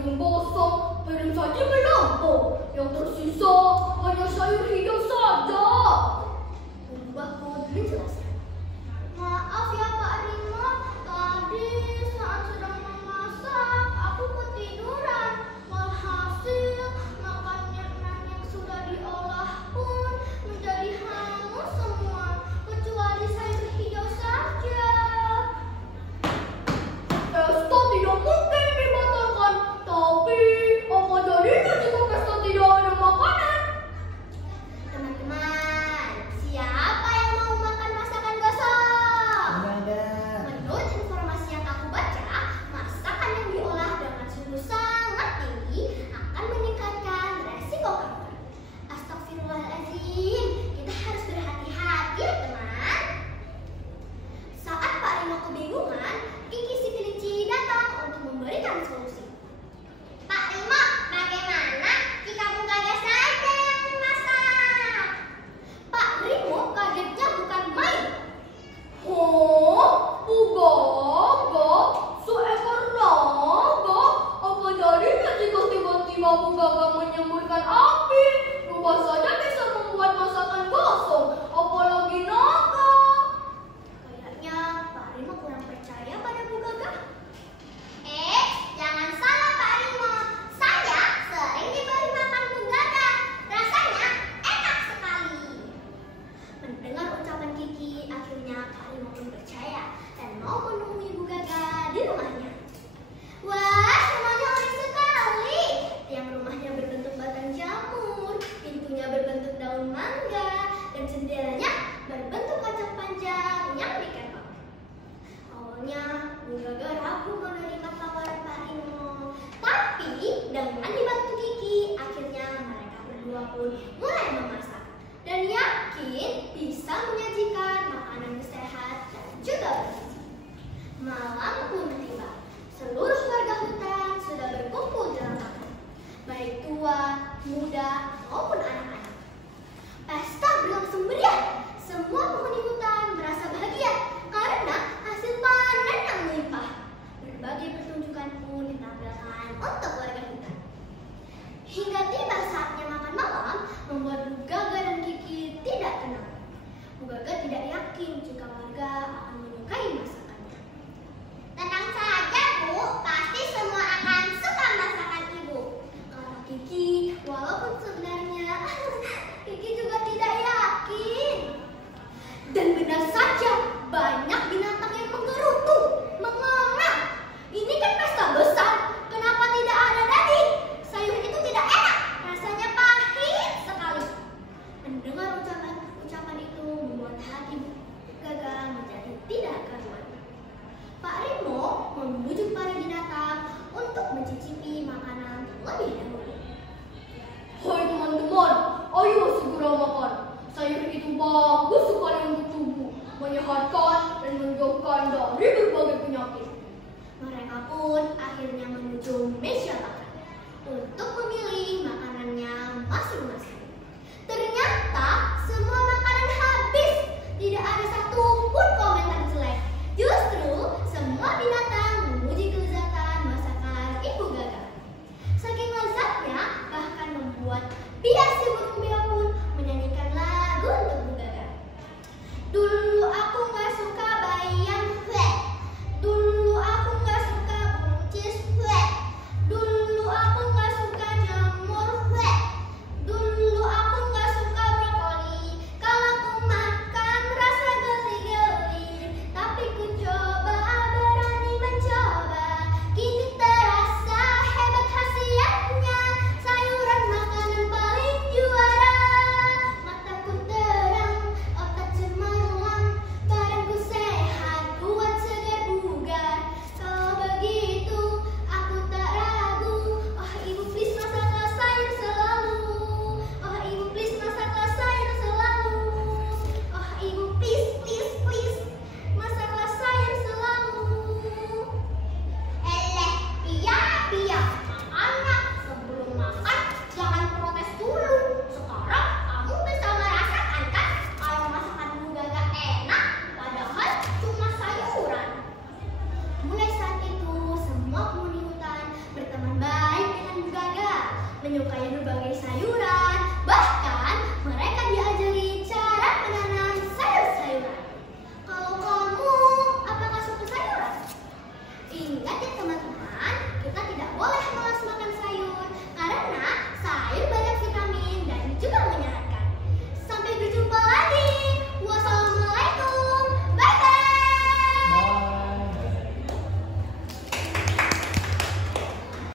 yang gosong, piring saja melampau. Yang tersisa hanya sayur hijau saja. Mbak Put menjelaskan. Maaf ya Pak Rimo, tadi saat sedang memasak aku ketiduran. Walhasil makanan yang sudah diolah pun menjadi hangus semua, kecuali sayur hijau saja. Pesta tidak mungkin dibatalkan, tapi apa jadinya jika pesta tidak ada makanan? Teman-teman, siapa yang mau makan masakan gosong? Ada. Menurut informasi yang aku baca, masakan yang diolah dengan suhu sangat tinggi akan meningkatkan resiko kanker. Astagfirullahaladzim, kita harus berhati-hati ya teman. Saat Pak Rimo kebingungan, Kiki si kelinci datang untuk memberikan solusi. Pak Rimo, bagaimana jika Bugaga saja yang memasak? Pak Rimo kagetnya bukan main. Oh, Bugaga, seekor naga. Apa jadinya jika tiba-tiba Bugaga menyemburkan api? Rubah saja bisa membuat masakan gosong, apalagi naga. Kayaknya Pak Rimo kurang percaya pada Bugaga. Jangan salah Pak Rimo. Saya sering diberi makan Bugaga. Rasanya enak sekali. Mendengar ucapan Kiki, akhirnya Pak Rimo pun percaya dan mau menemui Bugaga di rumahnya. Wah, semuanya unik sekali. Tiang rumahnya berbentuk batang jamur, pintunya berbentuk daun mangga, dan jendelanya berbentuk kacang panjang yang dikepang. Awalnya Bugaga ragu menerima tawaran Pak Rimo, tapi dengan dibantu Kiki, akhirnya mereka berdua pun mulai memasak dan yakin bisa menyajikan makanan sehat dan juga bergizi. Malam pun tiba. Seluruh warga hutan sudah berkumpul dalam makan, baik tua, muda, maupun anak-anak. Pesta berlangsung meriah. Semua penghuni hutan merasa bahagia karena hasil panen yang melimpah. Berbagai pertunjukan pun ditampilkan untuk warga hutan. Hingga tiba saatnya makan malam, membuat Bugaga dan Kiki tidak tenang. Bugaga tidak yakin jika warga akan menyukai masakannya. Tenang saja Bu, pasti semua akan suka masakan Ibu, kata Kiki, walaupun sebenarnya Kiki juga tidak yakin. Dan benar saja, banyak binatang yang menggerutu, menganga. Ini kan pesta besar, kenapa tidak ada daging? Sayur itu tidak enak, rasanya pahit sekali. Mendengar ucapan itu membuat hati Bugaga menjadi tidak karuan. Pak Rimo membujuk para binatang untuk mencicipi makanan terlebih dahulu. Hai teman-teman, ayo segera makan. Sayur itu bagus sekali untuk tubuh, menyehatkan dan menjauhkan dari berbagai penyakit. Mereka pun akhirnya menuju meja makan.